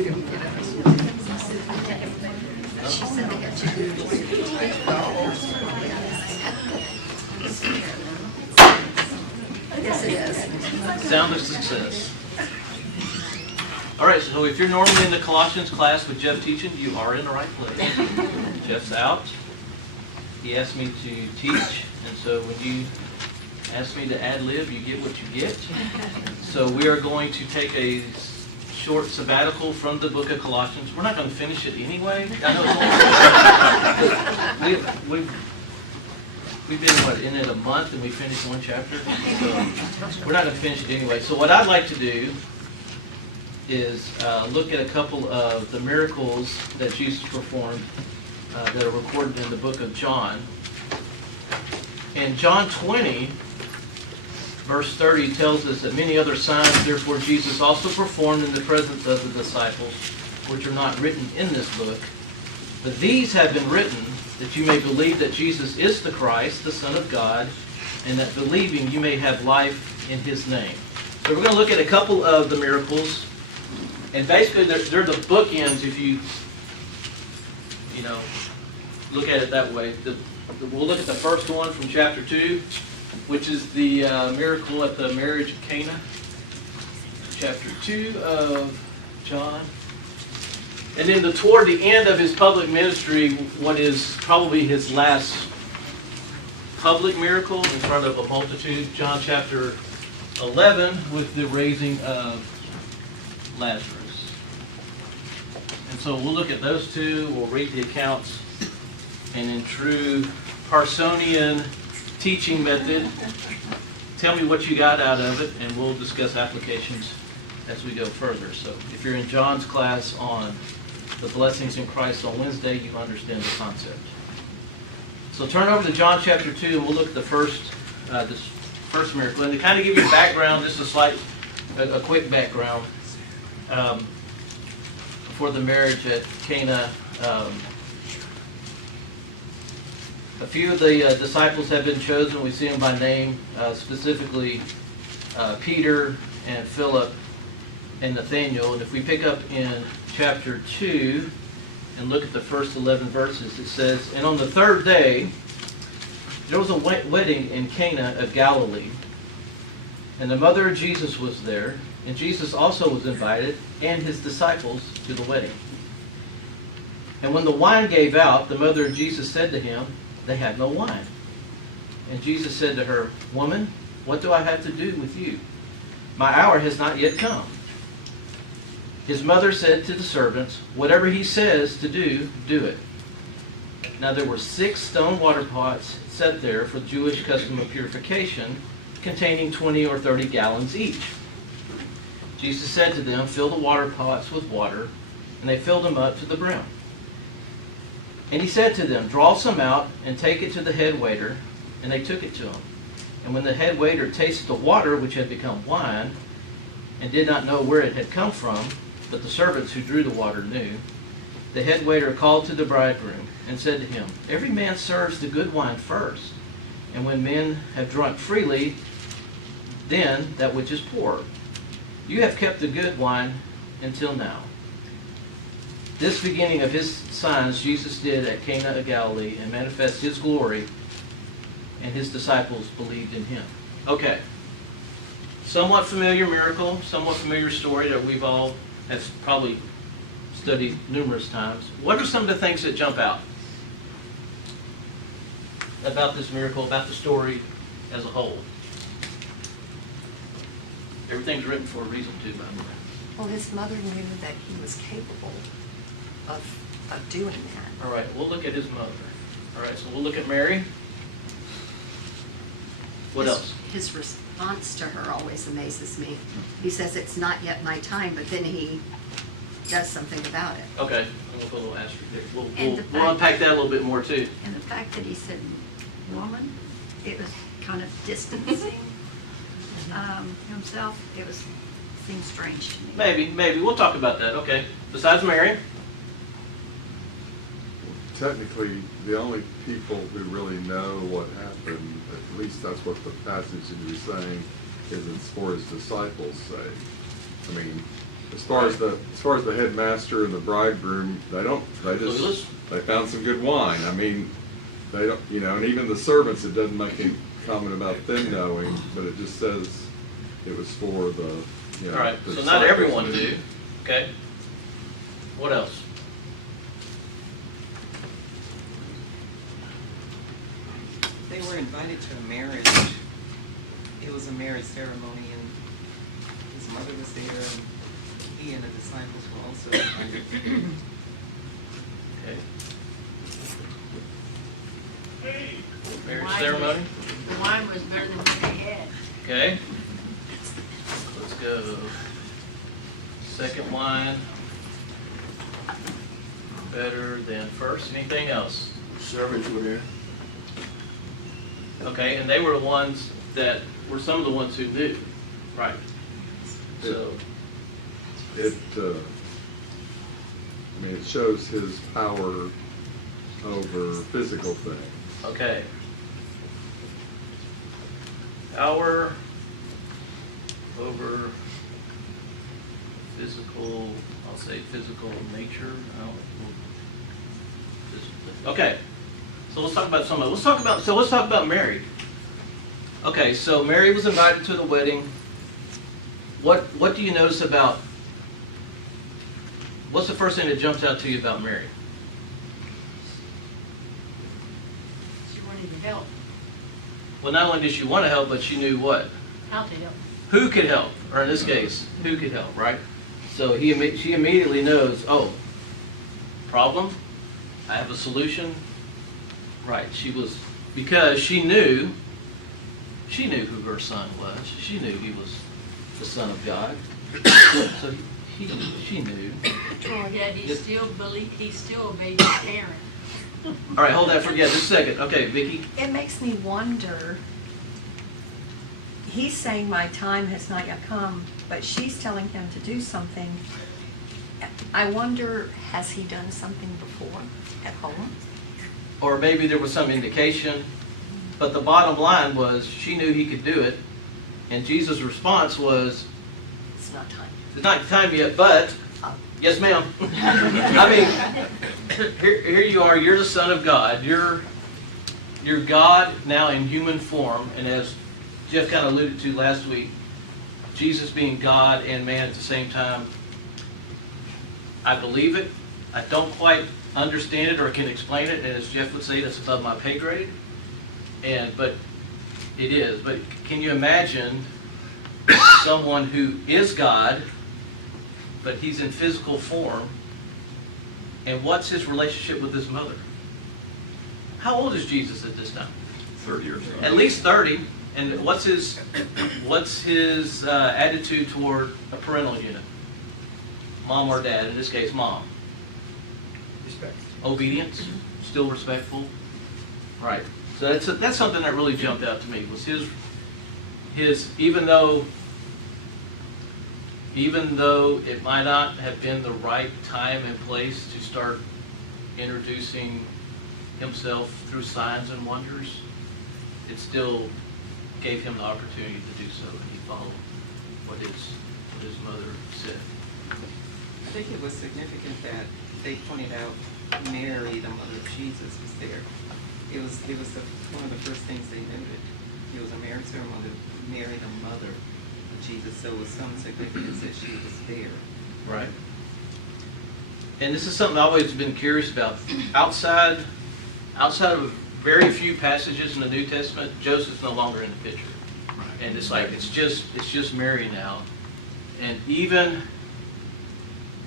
She said they had to do Yes, it is. Sound of success. All right, so if you're normally in the Colossians class with Jeff teaching, you are in the right place. Jeff's out. He asked me to teach, and so when you ask me to ad-lib, you get what you get. So we are going to take a short sabbatical from the book of Colossians. We're not going to finish it anyway. I know it's only, we've been in it a month and we finished one chapter. So we're not going to finish it anyway. So what I'd like to do is look at a couple of the miracles that Jesus performed that are recorded in the book of John. In John 20, verse 30 tells us that many other signs, therefore, Jesus also performed in the presence of the disciples, which are not written in this book. But these have been written that you may believe that Jesus is the Christ, the Son of God, and that believing you may have life in His name. So we're going to look at a couple of the miracles. And basically, they're the bookends if you look at it that way. We'll look at the first one from chapter 2, which is the miracle at the marriage of Cana. Chapter 2 of John. And then toward the end of his public ministry, what is probably his last public miracle in front of a multitude, John chapter 11, with the raising of Lazarus. And so we'll look at those two, we'll read the accounts, and in true Parsonian teaching method, tell me what you got out of it, and we'll discuss applications as we go further. So if you're in John's class on the blessings in Christ on Wednesday, you understand the concept. So turn over to John chapter 2, and we'll look at the first miracle. And to kind of give you a background, just a quick background for the marriage at Cana. A few of the disciples have been chosen. We see them by name, specifically Peter and Philip and Nathaniel. And if we pick up in chapter 2 and look at the first 11 verses, it says, "And on the third day, there was a wedding in Cana of Galilee, and the mother of Jesus was there, and Jesus also was invited, and his disciples, to the wedding. And when the wine gave out, the mother of Jesus said to him, 'They have no wine.' And Jesus said to her, 'Woman, what do I have to do with you? My hour has not yet come.' His mother said to the servants, 'Whatever he says to do, do it.' Now there were 6 stone water pots set there for the Jewish custom of purification, containing 20 or 30 gallons each. Jesus said to them, 'Fill the water pots with water,' and they filled them up to the brim. And he said to them, 'Draw some out and take it to the head waiter,' and they took it to him. And when the head waiter tasted the water which had become wine, and did not know where it had come from, but the servants who drew the water knew, the head waiter called to the bridegroom and said to him, 'Every man serves the good wine first, and when men have drunk freely, then that which is poor. You have kept the good wine until now.' This beginning of his signs Jesus did at Cana of Galilee, and manifested his glory, and his disciples believed in him." Okay. Somewhat familiar miracle, somewhat familiar story that we've all have probably studied numerous times. What are some of the things that jump out about this miracle, about the story as a whole? Everything's written for a reason too, by the way. Well, his mother knew that he was capable of doing that. All right, we'll look at his mother. All right, so we'll look at Mary. What else? His response to her always amazes me. He says, "It's not yet my time," but then he does something about it. Okay, we'll put a little asterisk there. And the We'll unpack that a little bit more too. And the fact that he said, "Woman," it was kind of distancing himself. Seemed strange to me. Maybe. We'll talk about that. Okay. Besides Mary? Technically, the only people who really know what happened, at least that's what the passage is saying, is it's for his disciples' sake. I mean, as far as the headmaster and the bridegroom, Clueless. they found some good wine. I mean, they don't, and even the servants, it doesn't make any comment about them knowing, but it just says it was for the, All right, the so not disciples. everyone knew. Okay. What else? They were invited to a marriage. It was a marriage ceremony, and his mother was there, and he and the disciples were also invited. Okay. Marriage ceremony. The wine was better than what they had. Okay. Let's go. Second wine. Better than first. Anything else? Servants were there. Okay, and they were the ones that were some of the ones who knew. Right. So, It shows his power over physical things. okay. Power over physical, I'll say physical nature. Okay. So let's talk about some of it. Let's talk about Mary. Okay, so Mary was invited to the wedding. What do you notice about, what's the first thing that jumps out to you about Mary? She wanted to help. Well, not only did she want to help, but she knew what? How to help. Who could help? Or in this case, who could help, right? So she immediately knows, oh, problem? I have a solution. Right, because she knew who her son was. She knew he was the Son of God. So she knew. Well, yet he still obeyed his parents. All right, hold that for just a second. Okay, Vicki. It makes me wonder, he's saying my time has not yet come, but she's telling him to do something. I wonder, has he done something before at home? Or maybe there was some indication, but the bottom line was she knew he could do it, and Jesus' response was, It's not time. it's not time yet, but, yes ma'am. I mean, here you are, you're the Son of God, you're God now in human form, and as Jeff kind of alluded to last week, Jesus being God and man at the same time. I believe it. I don't quite understand it or can explain it, and as Jeff would say, that's above my pay grade. But it is. But can you imagine someone who is God, but he's in physical form, and what's his relationship with his mother? How old is Jesus at this time? 30 years old. At least 30. And what's his attitude toward a parental unit? Mom or dad? In this case, mom. Respect. Obedience, still respectful. Right. So that's something that really jumped out to me was his even though it might not have been the right time and place to start introducing himself through signs and wonders, it still gave him the opportunity to do so, and he followed what his mother said. I think it was significant that they pointed out Mary, the mother of Jesus, was there. It was one of the first things they noted. It was a marriage ceremony to Mary, the mother of Jesus, so it was some significance that she was there. Right. And this is something I've always been curious about. Outside of very few passages in the New Testament, Joseph's no longer in the picture. Right. And it's like it's just Mary now. And even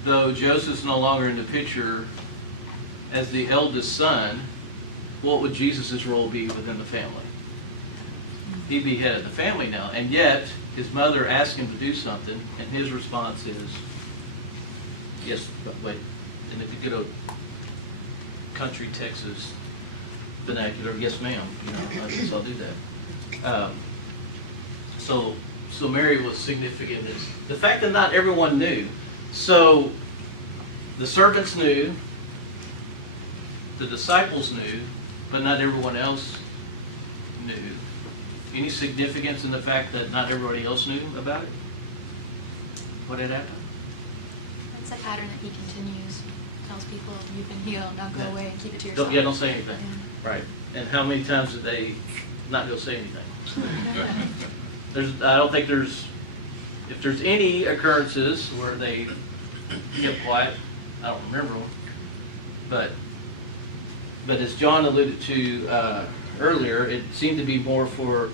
though Joseph's no longer in the picture as the eldest son, what would Jesus' role be within the family? He'd be head of the family now. And yet, his mother asked him to do something, and his response is, yes, but wait. And if you go to country Texas vernacular, yes ma'am, I guess I'll do that. So Mary was significant. The fact that not everyone knew. So the servants knew, the disciples knew, but not everyone else knew. Any significance in the fact that not everybody else knew about it? What had happened? a pattern that he continues. Tells people, you've been healed, now go Yeah. away and keep it to Don't, yourself. yeah, don't say anything. Yeah. Right. And how many times did they not go say anything? I don't think if there's any occurrences where they kept quiet, I don't remember them. But as John alluded to earlier, it seemed to be more for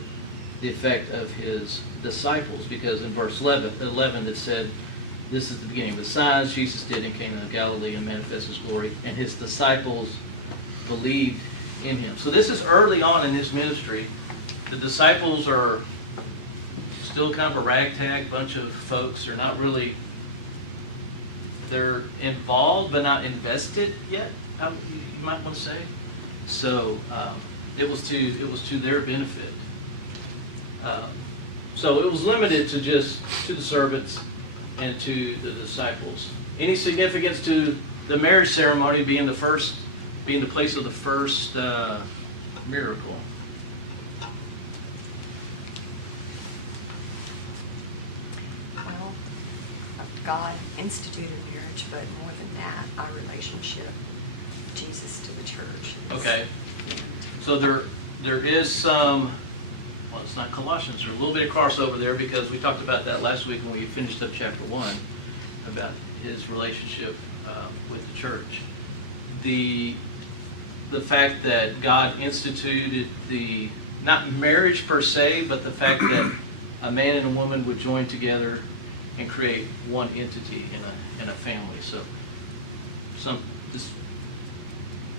the effect of his disciples, because in verse 11 it said, this is the beginning of the signs Jesus did in Cana of Galilee and manifest his glory, and his disciples believed in him. So this is early on in his ministry. The disciples are still kind of a ragtag bunch of folks. They're involved but not invested yet, you might want to say. So it was to their benefit. So it was limited to the servants and to the disciples. Any significance to the marriage ceremony being the place of the first miracle? Well, God instituted marriage, but more than that, our relationship, Jesus to the church. Okay. And So there is some, well, it's not Colossians, there's a little bit of crossover there, because we talked about that last week when we finished up chapter 1, about his relationship with the church. The fact that God instituted not marriage per se, but the fact that a man and a woman would join together and create one entity in a family. So just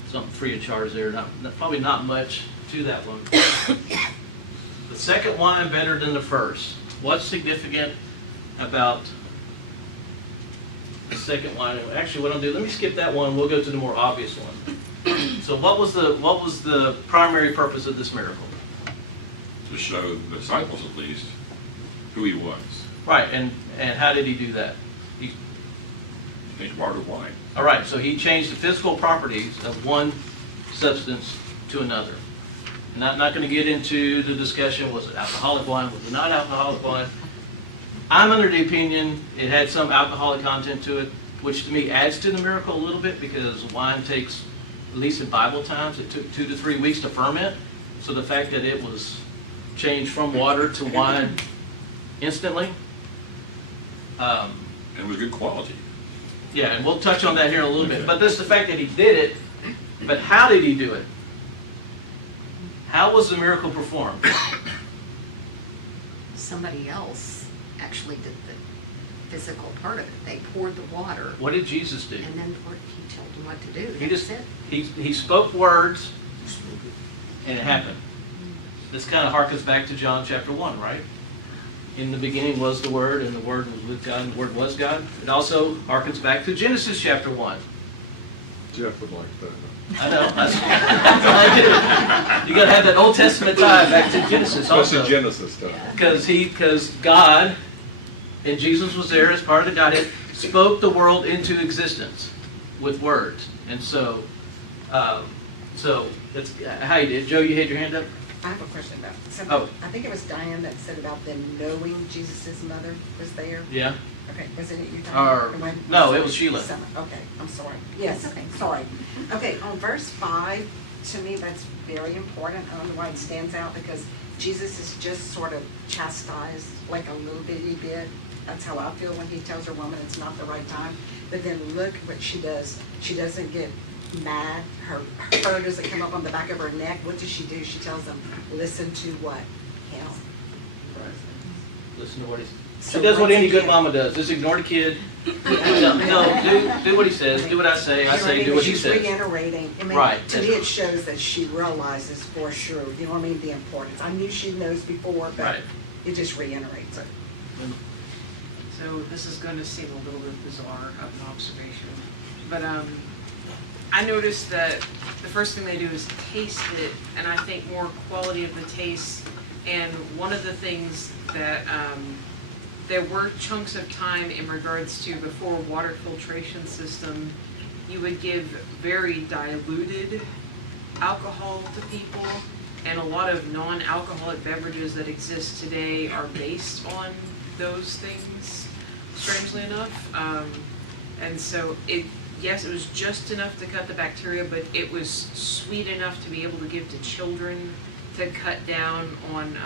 something free of charge there. Probably not much to that one. The second wine better than the first. What's significant about the second wine? Actually, what I'll do, let me skip that one. We'll go to the more obvious one. So what was the primary purpose of this miracle? To show the disciples, at least, who he was. Right, and how did he do that? He changed water to wine. All right, so he changed the physical properties of one substance to another. And I'm not going to get into the discussion, was it alcoholic wine, was it not alcoholic wine? I'm under the opinion it had some alcoholic content to it, which to me adds to the miracle a little bit, because wine takes, at least in Bible times, it took 2 to 3 weeks to ferment. So the fact that it was changed from water to wine instantly. And it was good quality. Yeah, and we'll touch on that here in a little bit. But this is the fact that he did it, but how did he do it? How was the miracle performed? somebody else actually did the physical part of it. They poured the water. What did Jesus do? And then he told them what to do. He That's just it. he spoke words, and it happened. This kind of harkens back to John chapter 1, right? In the beginning was the Word, and the Word was with God, and the Word was God. It also harkens back to Genesis chapter 1. Jeff would like that. I know. That's what I do. You got to have that Old Testament tie back to Genesis also. Especially Genesis stuff. Because God, and Jesus was there as part of the Godhead, spoke the world into existence with words. And so that's how you did. Joe, you had your hand up? I have a question about something. Oh. I think it was Diane that said about them knowing Jesus' mother was there. Yeah. Okay, wasn't it you, Or- Diane? no, it was Sheila. Okay, I'm sorry. Yes, That's okay. sorry. Okay, on verse 5, to me that's very important. I don't know why it stands out, because Jesus is just sort of chastised like a little bitty bit. That's how I feel when he tells her woman it's not the right time. But then look what she does. She doesn't get mad. Her fur doesn't come up on the back of her neck. What does she do? She tells them, listen to what? Him. Listen to what he's... So She does what once any good again- mama does. Just ignore the kid. No, do what he says. Do what I say. I say do what he She's says. reiterating. I mean, Right. to me, it shows that she realizes for sure, you know what I mean, the importance. I knew she knows before, but Right. it just reiterates it. So this is going to seem a little bit bizarre of an observation, but I noticed that the first thing they do is taste it, and I think more quality of the taste. And one of the things that there were chunks of time in regards to before water filtration system, you would give very diluted alcohol to people, and a lot of non-alcoholic beverages that exist today are based on those things, strangely enough. And so yes, it was just enough to cut the bacteria, but it was sweet enough to be able to give to children to cut down on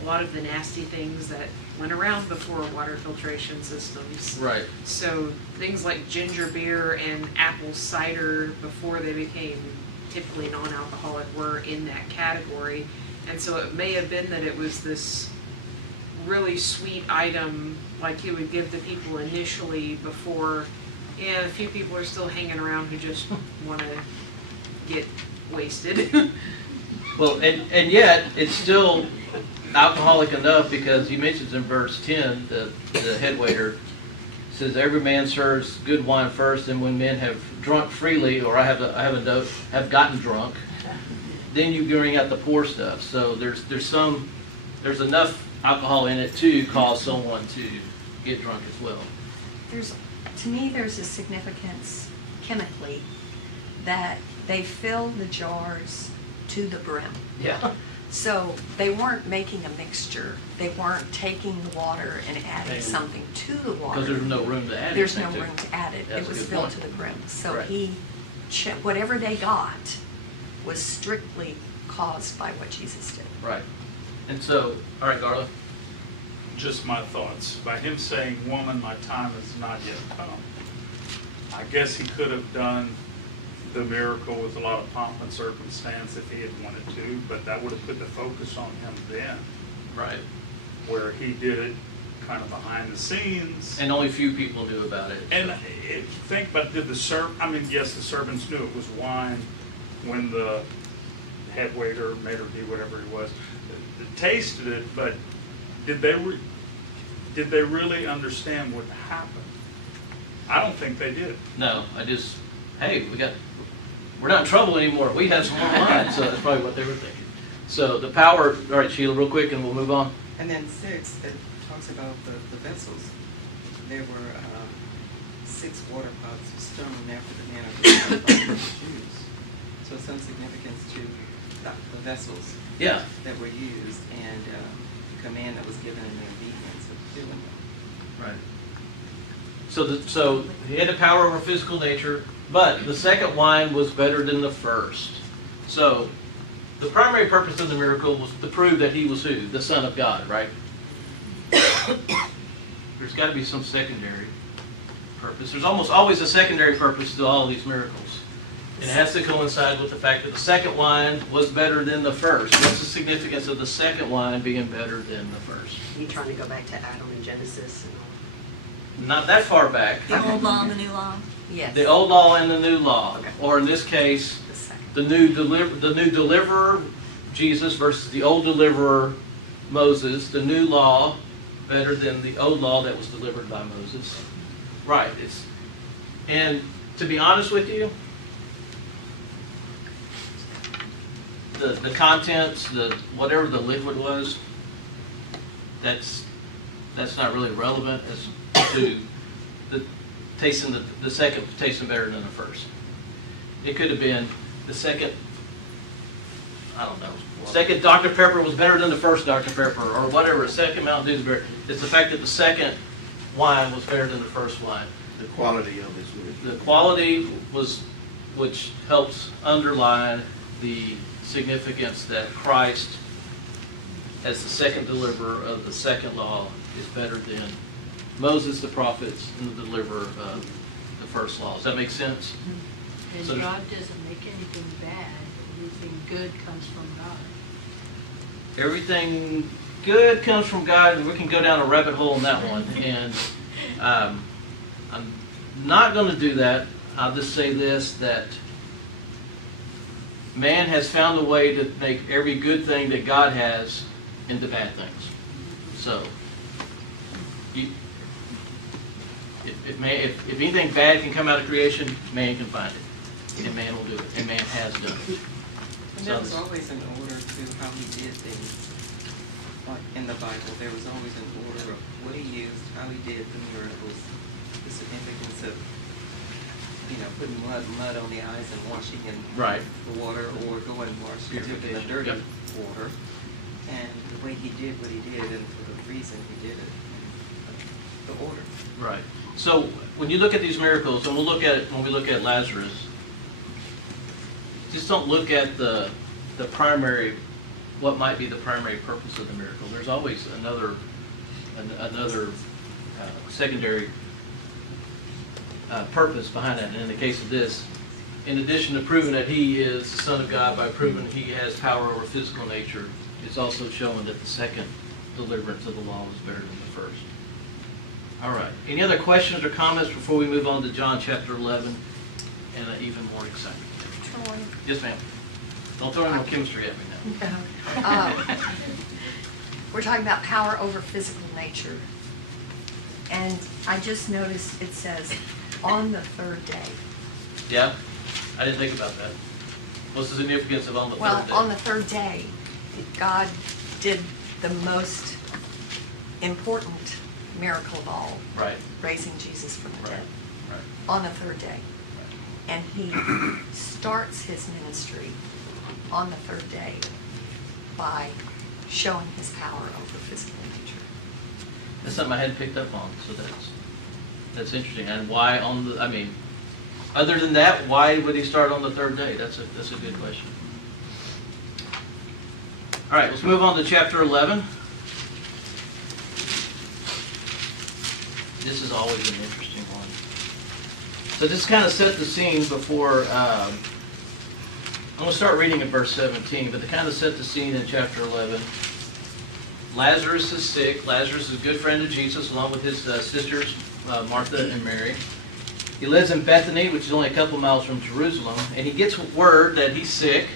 a lot of the nasty things that went around before water filtration systems. Right. So things like ginger beer and apple cider before they became typically non-alcoholic were in that category. And so it may have been that it was this really sweet item like you would give to people initially before, a few people are still hanging around who just want to get wasted. Well, and yet, it's still alcoholic enough because he mentions in verse 10, the head waiter says, every man serves good wine first, and when men have drunk freely, or have gotten drunk, then you bring out the poor stuff. So there's enough alcohol in it to cause someone to get drunk as well. To me, there's a significance chemically that they filled the jars to the brim. Yeah. So they weren't making a mixture. They weren't taking the water and adding something to the water. Because there's no room to add There's no anything room to add it. That's It a was good filled point. to the brim. So Right. whatever they got was strictly caused by what Jesus did. Right. And so, all right, Garland. Just my thoughts. By him saying, woman, my time has not yet come, I guess he could have done the miracle with a lot of pomp and circumstance if he had wanted to, but that would have put the focus on him then, Right. where he did it kind of behind the scenes. And only few people knew about it. And think about, did yes, the servants knew it was wine when the head waiter, maitre d', whatever he was, tasted it, but did they really understand what happened? I don't think they did. No, hey, we're not in trouble anymore. We have some more wine. So that's probably what they were thinking. So the power, all right, Sheila, real quick, and we'll move on. And then 6, it talks about the vessels. There were 6 water pots of stone after the manner of the Jews. So some significance to the vessels Yeah. that were used and the command that was given in the obedience of doing them. Right. So he had the power over physical nature, but the second wine was better than the first. So the primary purpose of the miracle was to prove that he was who? The Son of God, right? There's got to be some secondary purpose. There's almost always a secondary purpose to all these miracles. And it has to coincide with the fact that the second wine was better than the first. What's the significance of the second wine being better than the first? You trying to go back to Adam and Genesis and all? Not that far back. The old law and the new law. Yes. The old law and the new law, Okay. or in this case, The second. the new deliverer, Jesus, versus the old deliverer, Moses. The new law better than the old law that was delivered by Moses. Right. And to be honest with you, the contents, whatever the liquid was, that's not really relevant as to the tasting the second tasting better than the first. It could have been the second, I don't know, second Dr. Pepper was better than the first Dr. Pepper, or whatever. Second Mountain Dew is better. It's the fact that the second wine was better than the first wine. The quality of his word. The quality was, which helps underline the significance that Christ, as the second deliverer of the second law, is better than Moses, the prophets, and the deliverer of the first law. Does that make sense? And So- God doesn't make anything bad. Everything good comes from God. Everything good comes from God, and we can go down a rabbit hole on that one. And I'm not going to do that. I'll just say this, that man has found a way to make every good thing that God has into bad things. So, if anything bad can come out of creation, man can find it. And man will do it. And man has done it. And there was always an order to how he did things. Like in the Bible, there was always an order of what he used, how he did the miracles, the significance of, putting mud on the eyes and washing in Right. the water, or going and wash in the Purification, dirty yep. water, and the way he did what he did, and for the reason he did it, the order. Right. So when you look at these miracles, and we'll look at it when we look at Lazarus, just don't look at the primary, what might be the primary purpose of the miracle. There's always another secondary purpose behind that. And in the case of this, in addition to proving that he is the Son of God by proving he has power over physical nature, it's also showing that the second deliverance of the law was better than the first. All right. Any other questions or comments before we move on to John chapter 11 and an even more exciting thing? Troy. Yes, ma'am. Don't throw any more chemistry at me now. We're talking about power over physical nature. And I just noticed it says, on the third day. Yeah? I didn't think about that. What's the significance of on the third day? Well, on the third day, God did the most important miracle of all, Right. raising Jesus from the Right. dead, Right. on the third day. And he starts his ministry on the third day by showing his power over physical nature. That's something I hadn't picked up on, so that's interesting. And why on the, I mean, other than that, why would he start on the third day? That's a good question. All right, let's move on to chapter 11. This is always an interesting one. So this kind of set the scene before, I'm going to start reading at verse 17, but to kind of set the scene in chapter 11, Lazarus is sick. Lazarus is a good friend of Jesus, along with his sisters, Martha and Mary. He lives in Bethany, which is only a couple miles from Jerusalem, and he gets word that he's sick,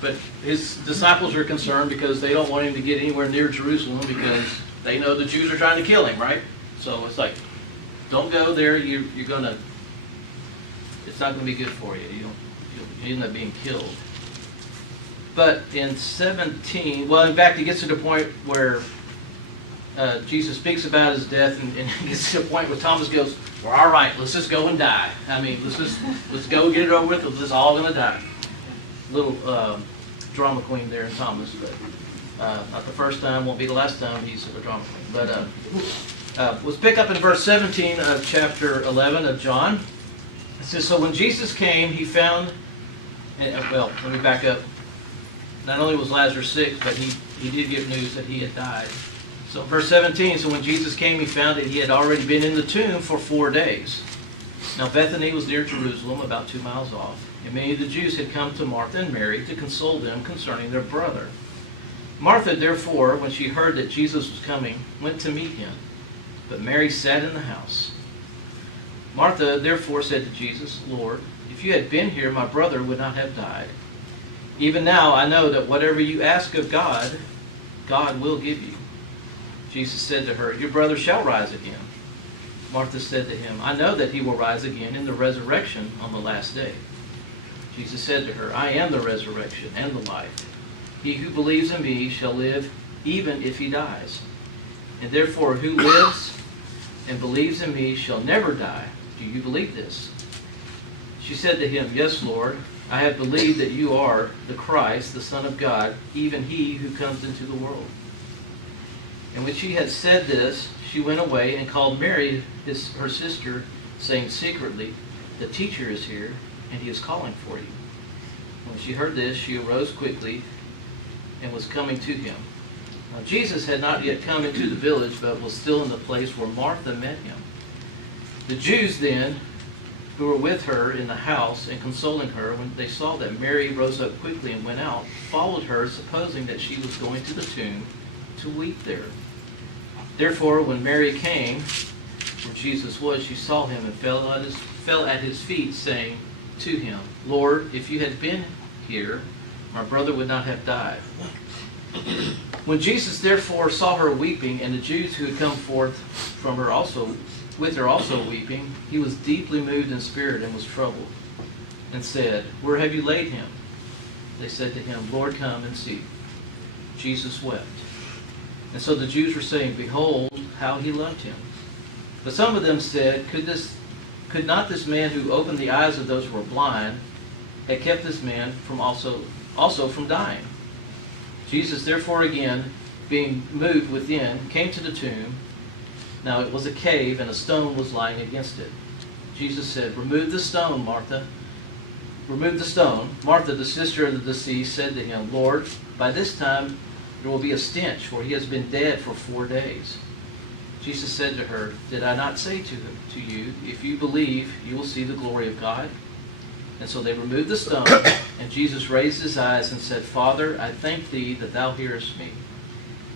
but his disciples are concerned because they don't want him to get anywhere near Jerusalem because they know the Jews are trying to kill him, right? So it's like, don't go there, you're going to, it's not going to be good for you. You end up being killed. But in 17, well, in fact, he gets to the point where Jesus speaks about his death, and he gets to the point where Thomas goes, well, all right, let's just go and die. I mean, let's go get it over with. We're just all going to die. Little drama queen there in Thomas, but not the first time, won't be the last time he's a drama queen. But let's pick up in verse 17 of chapter 11 of John. It says, so when Jesus came, he found, well, let me back up. Not only was Lazarus sick, but he did give news that he had died. So verse 17, so when Jesus came, he found that he had already been in the tomb for 4 days. Now Bethany was near Jerusalem, about 2 miles off, and many of the Jews had come to Martha and Mary to console them concerning their brother. Martha, therefore, when she heard that Jesus was coming, went to meet him, but Mary sat in the house. Martha, therefore, said to Jesus, Lord, if you had been here, my brother would not have died. Even now I know that whatever you ask of God, God will give you. Jesus said to her, your brother shall rise again. Martha said to him, I know that he will rise again in the resurrection on the last day. Jesus said to her, I am the resurrection and the life. He who believes in me shall live even if he dies. And therefore who lives and believes in me shall never die. Do you believe this? She said to him, yes, Lord. I have believed that you are the Christ, the Son of God, even he who comes into the world. And when she had said this, she went away and called Mary, her sister, saying secretly, the teacher is here, and he is calling for you. When she heard this, she arose quickly and was coming to him. Now Jesus had not yet come into the village, but was still in the place where Martha met him. The Jews then, who were with her in the house and consoling her, when they saw that Mary rose up quickly and went out, followed her, supposing that she was going to the tomb to weep there. Therefore, when Mary came where Jesus was, she saw him and fell at his feet, saying to him, Lord, if you had been here, my brother would not have died. When Jesus therefore saw her weeping, and the Jews who had come forth from her with her also weeping, he was deeply moved in spirit and was troubled, and said, where have you laid him? They said to him, Lord, come and see. Jesus wept. And so the Jews were saying, behold, how he loved him. But some of them said, could not this man who opened the eyes of those who were blind have kept this man from also from dying? Jesus therefore again, being moved within, came to the tomb. Now it was a cave, and a stone was lying against it. Jesus said, "Remove the stone, Martha." Remove the stone. Martha, the sister of the deceased, said to him, "Lord, by this time there will be a stench, for he has been dead for 4 days." Jesus said to her, "Did I not say to you, if you believe, you will see the glory of God?" And so they removed the stone, and Jesus raised his eyes and said, "Father, I thank thee that thou hearest me.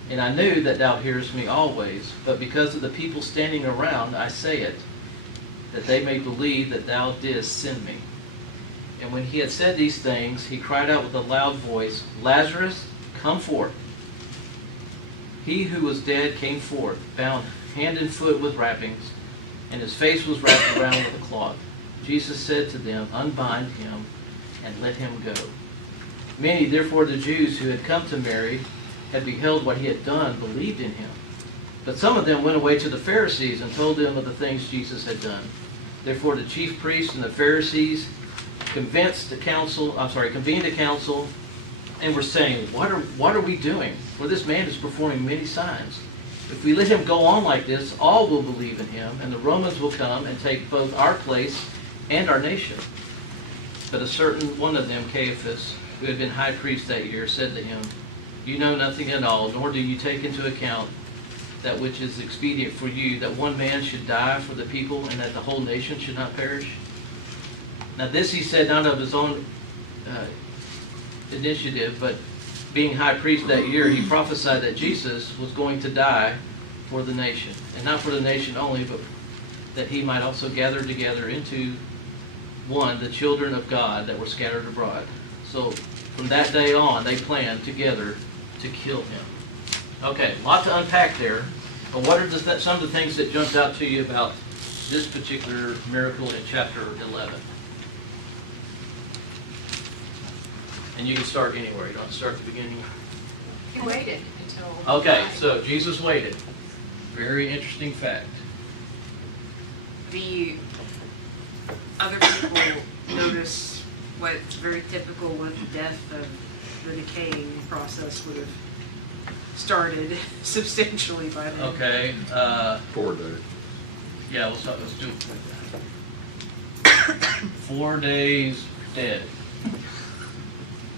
And I knew that thou hearest me always, but because of the people standing around, I say it, that they may believe that thou didst send me." And when he had said these things, he cried out with a loud voice, "Lazarus, come forth." He who was dead came forth, bound hand and foot with wrappings, and his face was wrapped around with a cloth. Jesus said to them, "Unbind him and let him go." Many, therefore, the Jews who had come to Mary had beheld what he had done, believed in him. But some of them went away to the Pharisees and told them of the things Jesus had done. Therefore the chief priests and the Pharisees convened the council, and were saying, What are we doing? For this man is performing many signs. If we let him go on like this, all will believe in him, and the Romans will come and take both our place and our nation. But a certain one of them, Caiaphas, who had been high priest that year, said to him, "You know nothing at all, nor do you take into account that which is expedient for you, that one man should die for the people, and that the whole nation should not perish?" Now this he said not of his own initiative, but being high priest that year, he prophesied that Jesus was going to die for the nation. And not for the nation only, but that he might also gather together into one the children of God that were scattered abroad. So from that day on, they planned together to kill him. Okay, a lot to unpack there. But what are some of the things that jumped out to you about this particular miracle in chapter 11? And you can start anywhere. You don't have to start at the beginning. He waited until. Okay, so Jesus waited. Very interesting fact. The other people notice what's very typical with death of the decaying process would have started substantially by then. Okay. 4 days. Yeah, let's do it like that. 4 days dead.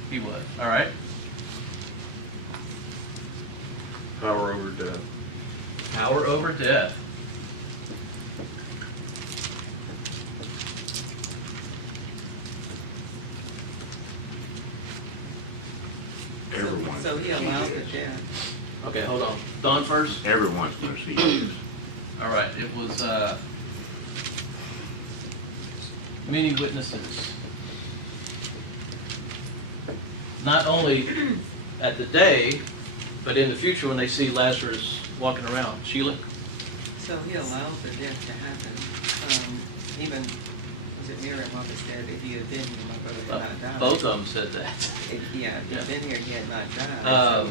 He was. All right. Power over death. Power over death. Everyone. So he allowed the death. Okay, hold on. Don first. Everyone's going to see this. All right. It was many witnesses. Not only at the day, but in the future when they see Lazarus walking around. Sheila? So he allowed the death to happen. Even, was it Mary and Martha said, if he had been here, my brother had not died. Both of them said that. If he had been here, he had not died.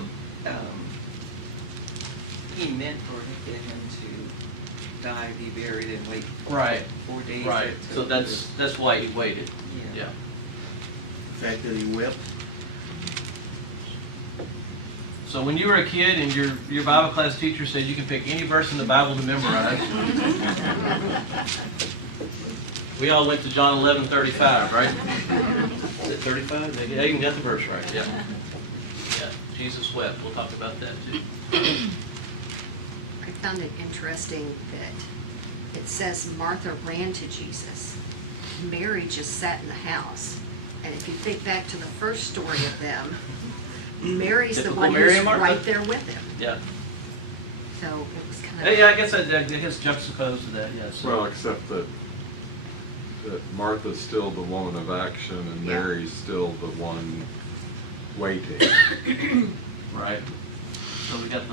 He meant for him to die, be buried, and wait Right. 4 days. Right. So that's why he waited. Yeah. Yeah. The fact that he wept. So when you were a kid and your Bible class teacher said you can pick any verse in the Bible to memorize, we all went to John 11:35, right? Is it 35? Yeah, you can get the verse right. Yeah. Yeah. Jesus wept. We'll talk about that too. I found it interesting that it says Martha ran to Jesus. Mary just sat in the house. And if you think back to the first story of them, Mary's Typical the one Mary who's and Martha. right there with him. Yeah. So it was kind of... Yeah, I guess juxtaposed to that, yes. Well, except that Martha's still the woman of action and Yeah. Mary's still the one waiting. Right. So we got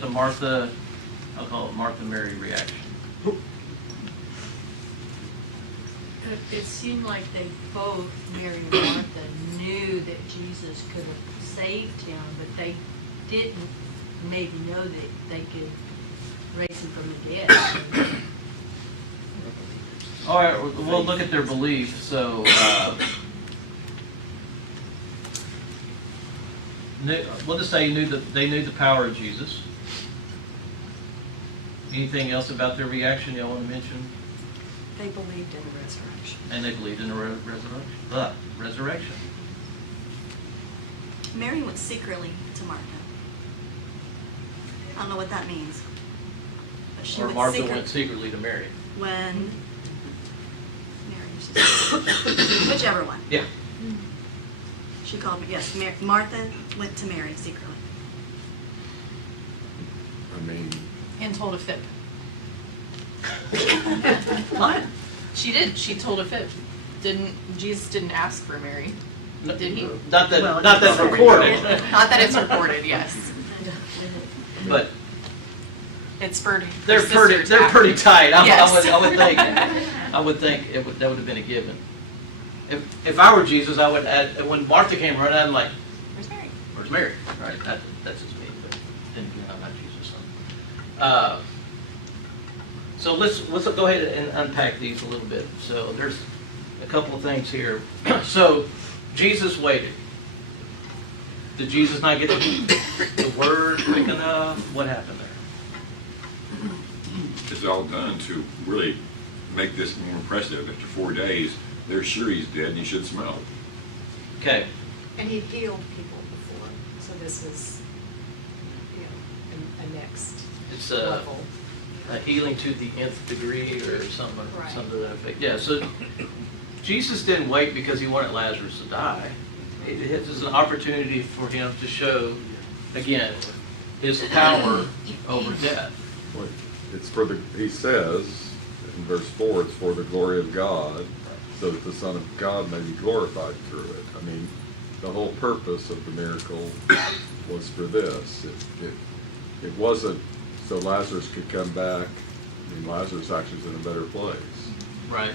the Martha, I'll call it Martha Mary reaction. It seemed like they both, Mary and Martha, knew that Jesus could have saved him, but they didn't maybe know that they could raise him from the dead. All right, we'll look at their belief. So, we'll just say they knew the power of Jesus. Anything else about their reaction y'all want to mention? They believed in the resurrection. And they believed in the resurrection. Mary went secretly to Martha. I don't know what that means. But she Or went Martha secret went secretly to Mary. when Mary was just, whichever one. Yeah. She called me. Yes, Martha went to Mary secretly. I mean, And told a fib. What? She did. She told a fib. Jesus didn't ask for Mary, did he? Not that, Well, not that's recorded, Not that it's recorded, yes. but It spurred her they're sister to act. pretty tight. Yes. I would think that would have been a given. If I were Jesus, I would add, when Martha came running, I'm like, Where's Mary? where's Mary? Right? That's just me, but then again, I'm not Jesus. So let's go ahead and unpack these a little bit. So there's a couple of things here. So Jesus waited. Did Jesus not get the word quick enough? What happened there? It's all done to really make this more impressive. After 4 days, they're sure he's dead and he should smell. Okay. And he healed people before, so this is, you know, a next It's level. a healing to the nth degree or something, Right. something to that effect. Yeah, so Jesus didn't wait because he wanted Lazarus to die. It was an opportunity for him to show, again, his power over death. what- it's for the, he says, in verse 4, it's for the glory of God, so that the Son of God may be glorified through it. I mean, the whole purpose of the miracle was for this. It wasn't so Lazarus could come back. I mean, Lazarus actually is in a better place. Right.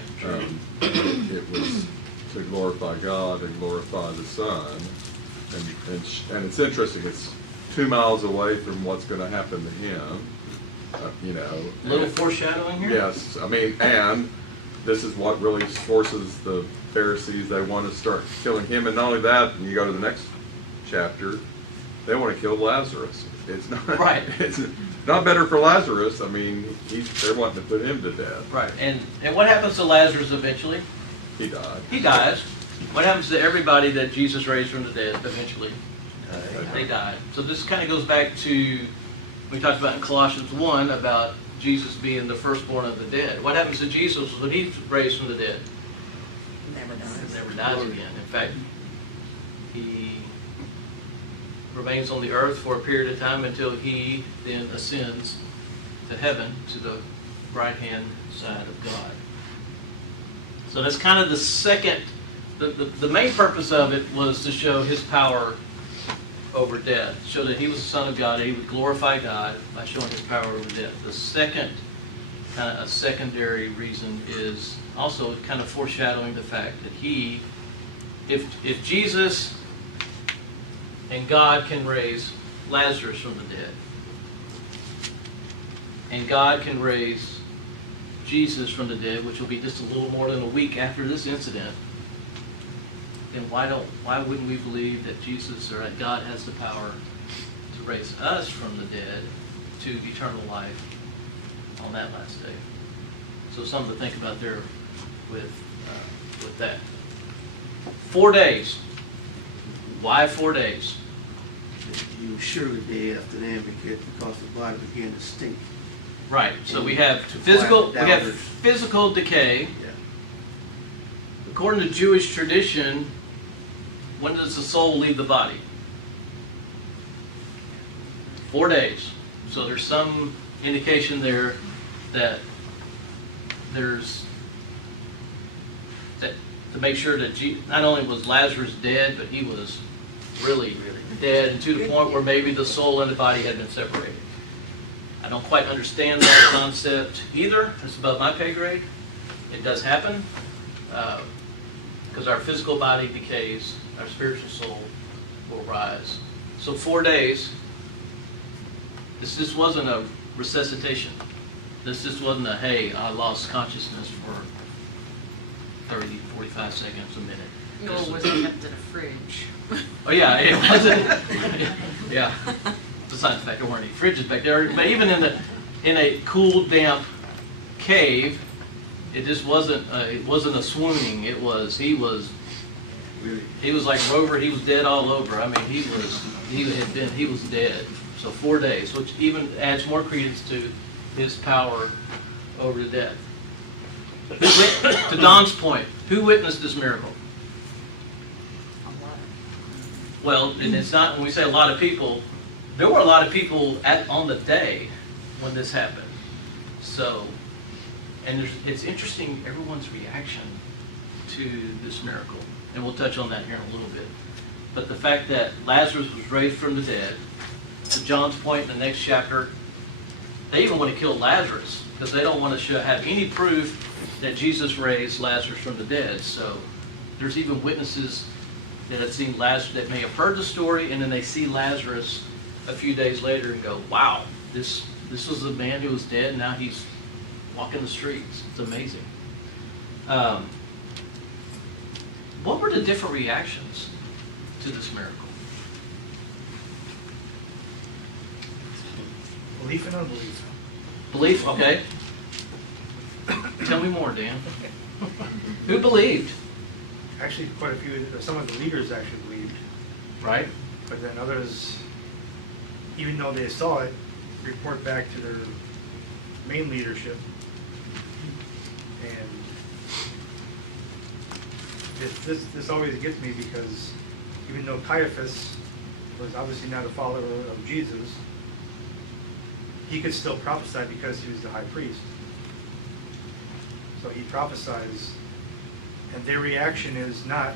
It was to glorify God and glorify the Son. And it's interesting, it's 2 miles away from what's going to happen to him, you know. A little foreshadowing here? Yes, I mean, and this is what really forces the Pharisees, they want to start killing him. And not only that, and you go to the next chapter, they want to kill Lazarus. It's not, Right. It's not better for Lazarus. I mean, they're wanting to put him to death. Right. And what happens to Lazarus eventually? He died. He dies. What happens to everybody that Jesus raised from the dead eventually? They died. So this kind of goes back to, we talked about in Colossians 1 about Jesus being the firstborn of the dead. What happens to Jesus when he's raised from the dead? Never He dies. never dies again. In fact, he remains on the earth for a period of time until he then ascends to heaven, to the right-hand side of God. So that's kind of the second, the main purpose of it was to show his power over death, show that he was the Son of God, and he would glorify God by showing his power over death. The second, kind of a secondary reason, is also kind of foreshadowing the fact that if Jesus and God can raise Lazarus from the dead, and God can raise Jesus from the dead, which will be just a little more than a week after this incident, then why wouldn't we believe that Jesus or that God has the power to raise us from the dead to eternal life on that last day? So something to think about there with that. 4 days. Why 4 days? He was surely dead after that because the body began to stink. Right. So we have Doubters. physical decay. Yeah. According to Jewish tradition, when does the soul leave the body? 4 days. So there's some indication there that to make sure that not only was Lazarus dead, but he was really, really dead, and to the point where maybe the soul and the body had been separated. I don't quite understand that concept either. It's above my pay grade. It does happen because our physical body decays, our spiritual soul will rise. So 4 days. This wasn't a resuscitation. This just wasn't a, hey, I lost consciousness for 30, 45 seconds, a minute. Nor was it kept in a fridge. Oh, yeah, it wasn't. Yeah. Besides the fact there weren't any fridges back there. But even in in a cool, damp cave. It just wasn't. It wasn't a swooning. It was. He was like Rover. He was dead all over. I mean, he was dead. So 4 days, which even adds more credence to his power over death. To Don's point, who witnessed this miracle? Well, and it's not, when we say a lot of people, there were a lot of people on the day when this happened. So, and it's interesting, everyone's reaction to this miracle. And we'll touch on that here in a little bit. But the fact that Lazarus was raised from the dead, to John's point in the next chapter, they even want to kill Lazarus because they don't want to have any proof that Jesus raised Lazarus from the dead. So there's even witnesses that have seen Lazarus, that may have heard the story, and then they see Lazarus a few days later and go, wow, this was a man who was dead, and now he's walking the streets. It's amazing. What were the different reactions to this miracle? Belief and unbelief. Belief, okay. Tell me more, Dan. Who believed? Actually, quite a few, some of the leaders actually believed. Right. But then others, even though they saw it, report back to their main leadership. And this always gets me because even though Caiaphas was obviously not a follower of Jesus, he could still prophesy because he was the high priest. So he prophesies, and their reaction is not,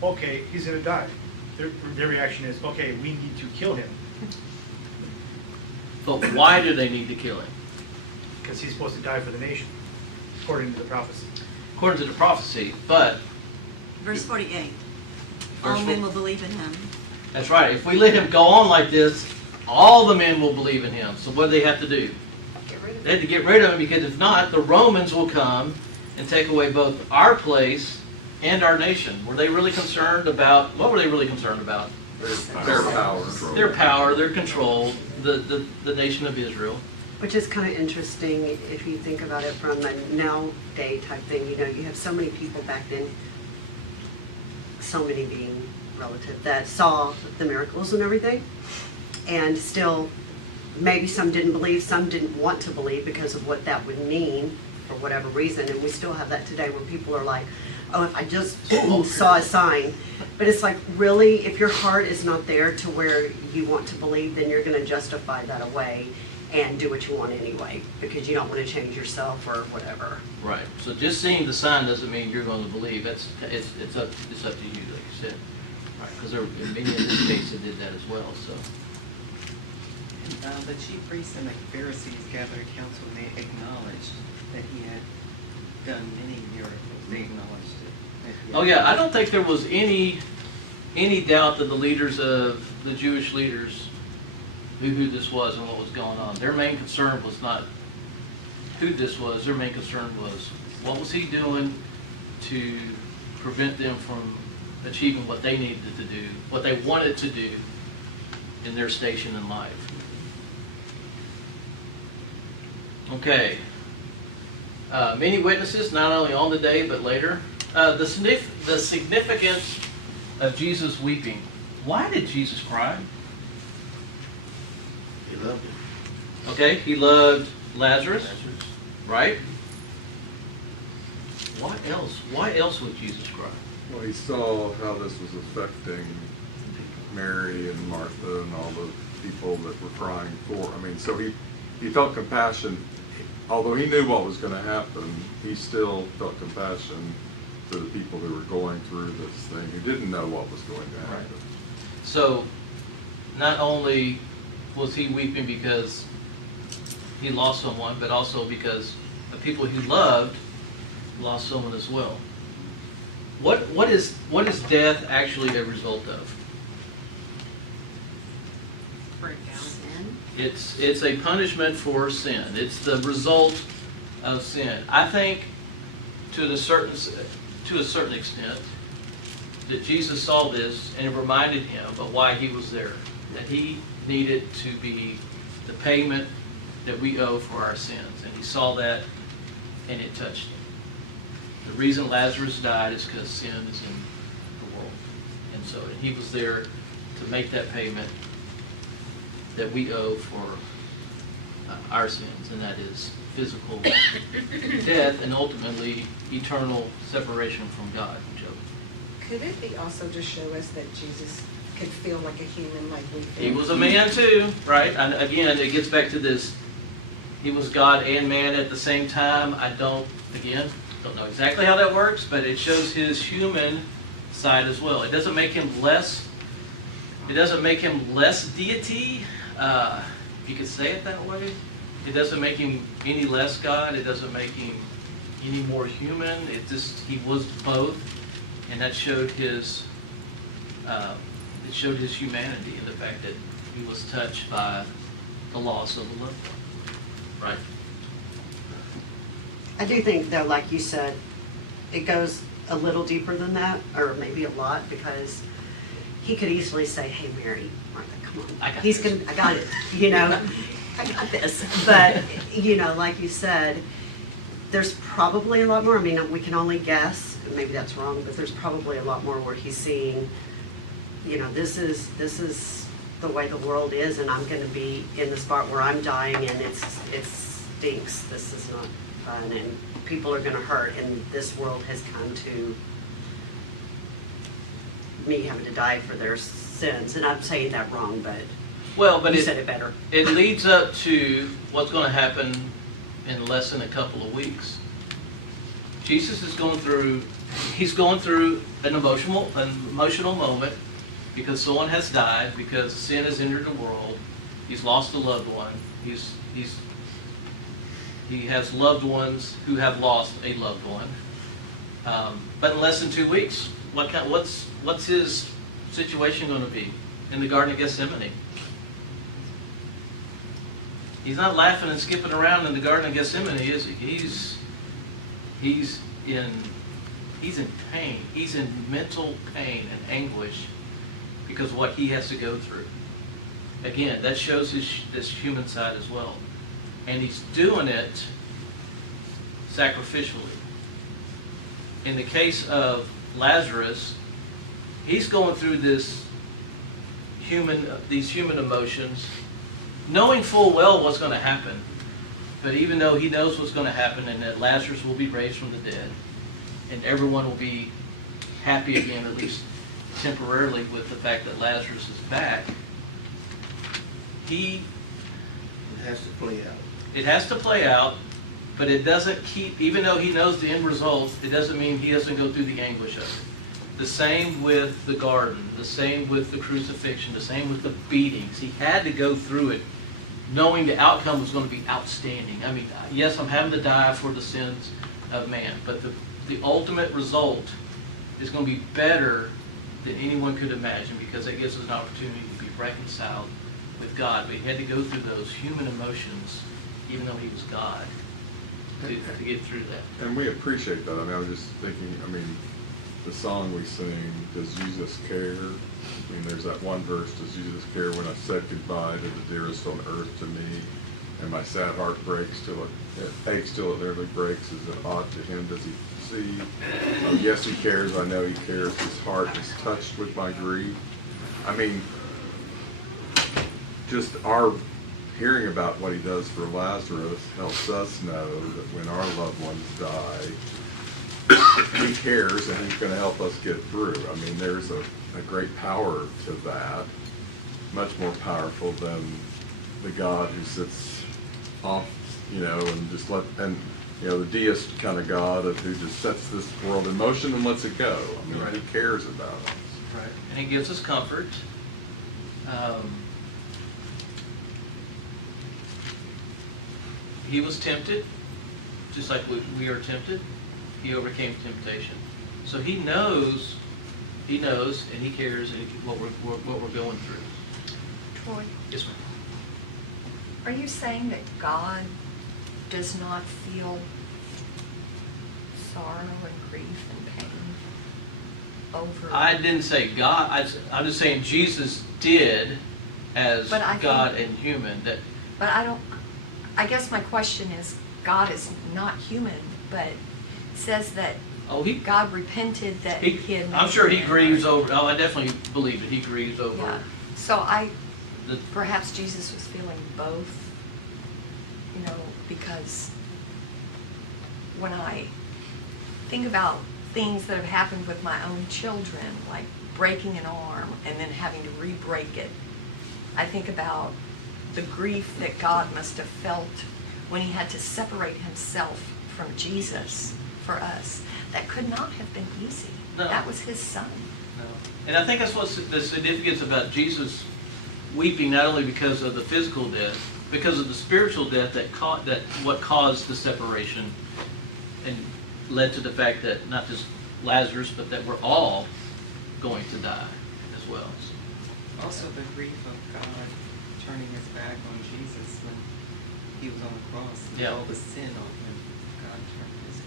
okay, he's going to die. Their reaction is, okay, we need to kill him. But why do they need to kill him? Because he's supposed to die for the nation, according to the prophecy. According to the prophecy, but... Verse 48. All men will believe in him. That's right. If we let him go on like this, all the men will believe in him. So what do they have to do? They have to get rid of him, because if not, the Romans will come and take away both our place and our nation. Were they really concerned about, what were they really concerned about? Their power. Their power, their control, the nation of Israel. Which is kind of interesting if you think about it from a nowadays type thing. You know, you have so many people back then, so many being relative, that saw the miracles and everything, and still maybe some didn't believe, some didn't want to believe because of what that would mean for whatever reason. And we still have that today where people are like, oh, if I just saw a sign. But it's like, really, if your heart is not there to where you want to believe, then you're going to justify that away and do what you want anyway, because you don't want to change yourself or whatever. Right. So just seeing the sign doesn't mean you're going to believe. It's up to you, like you said. Right. Because in this case, it did that as well. So. The chief priests and the Pharisees gathered counsel, and they acknowledged that he had done many miracles. They acknowledged it. Oh yeah, I don't think there was any doubt that the leaders of the Jewish leaders knew who this was and what was going on. Their main concern was not who this was. Their main concern was, what was he doing to prevent them from achieving what they needed to do, what they wanted to do in their station in life. Okay. Many witnesses, not only on the day, but later. The significance of Jesus weeping. Why did Jesus cry? He loved him. Okay, he loved Lazarus, right? What else? Why else would Jesus cry? Well, he saw how this was affecting Mary and Martha and all the people that were crying for. I mean, so he felt compassion. Although he knew what was going to happen, he still felt compassion for the people who were going through this thing, who didn't know what was going to happen. Right. So, not only was he weeping because he lost someone, but also because the people he loved lost someone as well. What is death actually a result of? Breakdown. It's a punishment for sin. It's the result of sin. I think to a certain extent that Jesus saw this and it reminded him of why he was there. That he needed to be the payment that we owe for our sins. And he saw that, and it touched him. The reason Lazarus died is because sin is in the world. And so he was there to make that payment that we owe for our sins, and that is physical death and ultimately eternal separation from God. Joe. Could it be also to show us that Jesus could feel like a human like we feel? He was a man too, right? And again, it gets back to this. He was God and man at the same time. I don't know exactly how that works, but it shows his human side as well. It doesn't make him less. It doesn't make him less deity, if you could say it that way. It doesn't make him any less God. It doesn't make him any more human. He was both, and that showed his. It showed his humanity and the fact that he was touched by the loss of a loved one. Right. I do think, though, like you said, it goes a little deeper than that, or maybe a lot, because he could easily say, "Hey, Mary, Martha, come on, I got I got it, you know, I got this." But you know, like you said, there's probably a lot more. I mean, we can only guess. Maybe that's wrong, but there's probably a lot more where he's seeing, you know, this is the way the world is, and I'm going to be in the spot where I'm dying, and it stinks. This is not fun, and people are going to hurt, and this world has come to me having to die for their sins. And I'm saying that wrong, but you said it better. It leads up to what's going to happen in less than a couple of weeks. Jesus is going through an emotional moment because someone has died, because sin has entered the world. He's lost a loved one. He has loved ones who have lost a loved one. But in less than 2 weeks, what's his situation going to be in the Garden of Gethsemane? He's not laughing and skipping around in the Garden of Gethsemane, is he? He's in pain. He's in mental pain and anguish because of what he has to go through. Again, that shows this human side as well. And he's doing it sacrificially. In the case of Lazarus, he's going through these human emotions, knowing full well what's going to happen. But even though he knows what's going to happen and that Lazarus will be raised from the dead, and everyone will be happy again, at least temporarily, with the fact that Lazarus is back, It has to play out. It has to play out, but it doesn't keep, even though he knows the end result, it doesn't mean he doesn't go through the anguish of it. The same with the garden, the same with the crucifixion, the same with the beatings. He had to go through it knowing the outcome was going to be outstanding. I mean, yes, I'm having to die for the sins of man, but the ultimate result is going to be better than anyone could imagine, because it gives us an opportunity to be reconciled with God. But he had to go through those human emotions, even though he was God, to get through that. And we appreciate that. I mean, I was just thinking, the song we sing, Does Jesus Care? I mean, there's that one verse, Does Jesus care when I said goodbye to the dearest on earth to me, and my sad heart breaks till it aches till it nearly breaks. Is it odd to him? Does he see? Oh, yes, he cares. I know he cares. His heart is touched with my grief. I mean, just our hearing about what he does for Lazarus helps us know that when our loved ones die, he cares, and he's going to help us get through. I mean, there's a great power to that, much more powerful than the God who sits off, and just the deist kind of God who just sets this world in motion and lets it go. I mean, he cares about us. Right. And he gives us comfort. He was tempted, just like we are tempted. He overcame temptation. So he knows, and he cares what we're going through. Troy, Yes, ma'am. are you saying that God does not feel sorrow and grief and pain over? I didn't say God. I'm just saying Jesus did as But I God think- and human. But I I guess my question is, God is not human, but it says that Oh, he, God repented that he had. I'm sure he made grieves Mary. over, I definitely believe that he grieves over Yeah, so the, perhaps Jesus was feeling both, because when I think about things that have happened with my own children, like breaking an arm and then having to re-break it, I think about the grief that God must have felt when he had to separate himself from Jesus for us. That could not have been easy. No. That was his son. no. And I think that's what's the significance about Jesus weeping, not only because of the physical death, because of the spiritual death that what caused the separation and led to the fact that not just Lazarus, but that we're all going to die as well. Also the grief of God turning his back on Jesus when he was on the cross. And Yeah. all the sin on him. God turned his.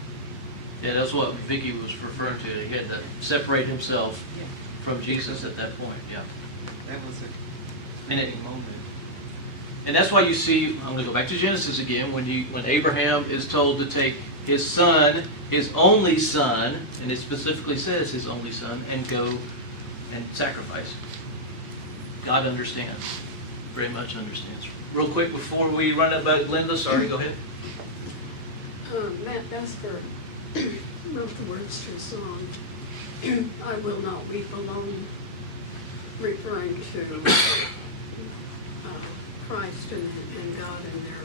Yeah, that's what Vicky was referring to. He had to separate himself Yeah. from Jesus at that point, yeah. That was a And it- fitting moment. And that's why you see, I'm going to go back to Genesis again, when Abraham is told to take his son, his only son, and it specifically says his only son, and go and sacrifice. God understands, very much understands. Real quick before we run it back, Linda, sorry, go ahead. Matt Vesper wrote the words to a song, I Will Not Weep Alone, referring to Christ and God and their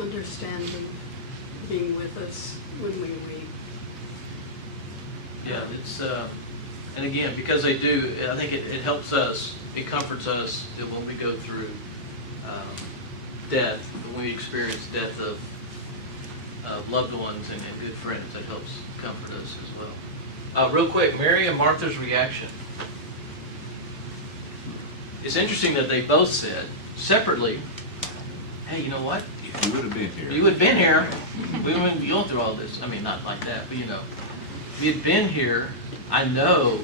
understanding, being with us when we weep. Yeah, it's, and again, because they do, I think it helps us, it comforts us that when we go through death, when we experience death of loved ones and good friends, that helps comfort us as well. Real quick, Mary and Martha's reaction. It's interesting that they both said separately, hey, you know what? If you would have been here. You would have been here. We wouldn't be going through all this. I mean, not like that, but if you had been here, I know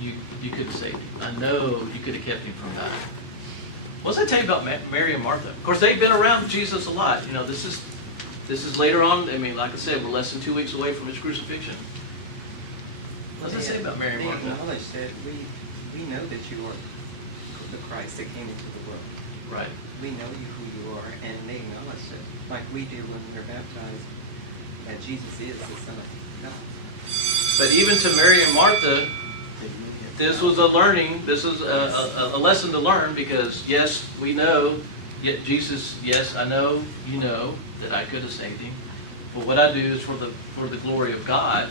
you could have saved him. I know you could have kept him from dying. What does that tell you about Mary and Martha? Of course, they've been around Jesus a lot. This is later on. I mean, like I said, we're less than 2 weeks away from his crucifixion. What does that say about Mary and Martha? They acknowledge that we know that you are the Christ that came into the world. Right. We know who you are, and they acknowledge that, like we do when we're baptized, that Jesus is the Son of God. But even to Mary and Martha, this was a learning. This is a lesson to learn, because yes, we know, yet Jesus, yes, I know, you know that I could have saved him. But what I do is for the glory of God.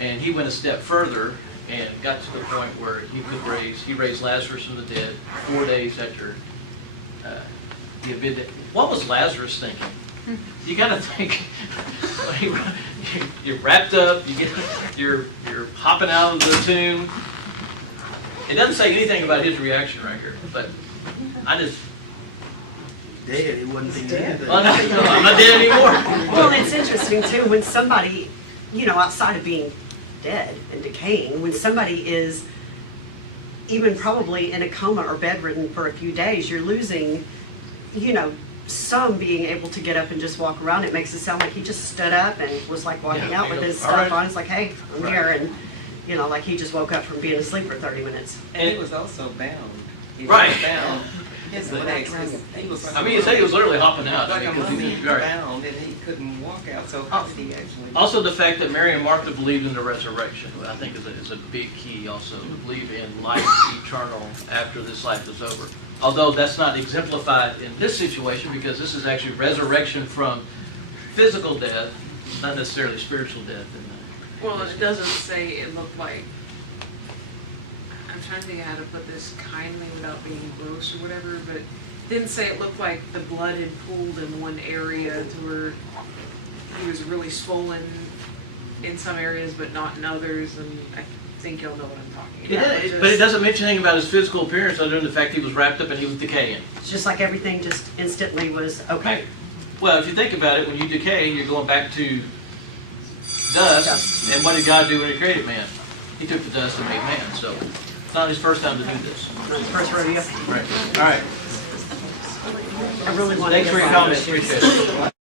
And he went a step further and got to the point where he raised Lazarus from the dead 4 days after he had been dead. What was Lazarus thinking? You got to think, you're wrapped up, you're hopping out of the tomb. It doesn't say anything about his reaction right here, but I just. Dead, it wasn't thinking anything. Well, no, I'm not dead anymore. Well, it's interesting too, when somebody, outside of being dead and decaying, when somebody is even probably in a coma or bedridden for a few days, you're losing, some being able to get up and just walk around. It makes it sound like he just stood up and was like walking out with his stuff on. It's like, hey, I'm here, and like he just woke up from being asleep for 30 minutes. And he was also bound. He was Right. bound. His legs, he was. I mean, he said he was literally hopping out. Like a because mummy, he right. bound, and he couldn't walk out, so how did he actually? Also, the fact that Mary and Martha believed in the resurrection, I think is a big key also, to believe in life eternal after this life is over. Although that's not exemplified in this situation, because this is actually resurrection from physical death, not necessarily spiritual death. Well, it doesn't say it looked like, I'm trying to think of how to put this kindly without being gross or whatever, but it didn't say it looked like the blood had pooled in one area to where he was really swollen in some areas but not in others, and I think you'll know what I'm talking about. But it doesn't mention anything about his physical appearance other than the fact he was wrapped up and he was decaying. It's just like everything just instantly was okay. Well, if you think about it, when you decay, you're going back to dust. And what did God do when he created man? He took the dust and made man. So It's not his first time to do this. Not the first rodeo. Right. All right. I really want to. Thanks for your comments, appreciate it.